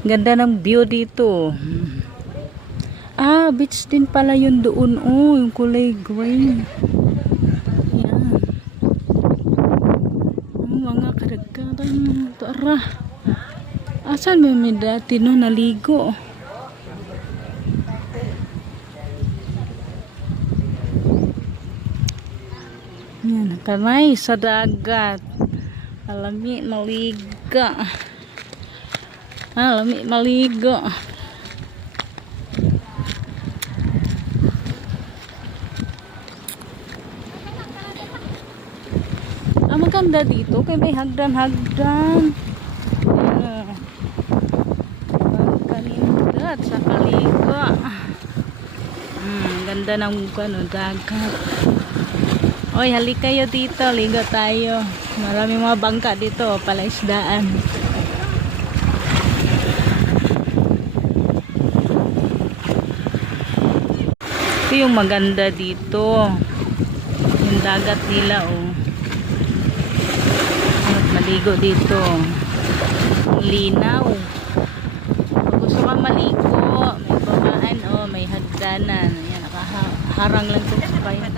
Ganda ng view dito. Ah, beach din pala yun doon. Oh, yung kulay green. Yan. Mga karagkarang. Tara. Asan may dati no naligo? Yan, kanay sa dagat. Alami maliga. Alami maligo. Maganda dito kay may hagdan-hagdan. Ano? Pagkalindat sa kaligo. Ganda ng dagat. Oy, halik kayo dito, ligo tayo. Maraming mga bangka dito, palaisdaan. Ito yung maganda dito. Yung dagat nila, oh. Maligo dito. Linaw. Kung gusto ka maligo, may bamaan, oh, may hagdanan. Ayan, nakaharang lang sa bayan.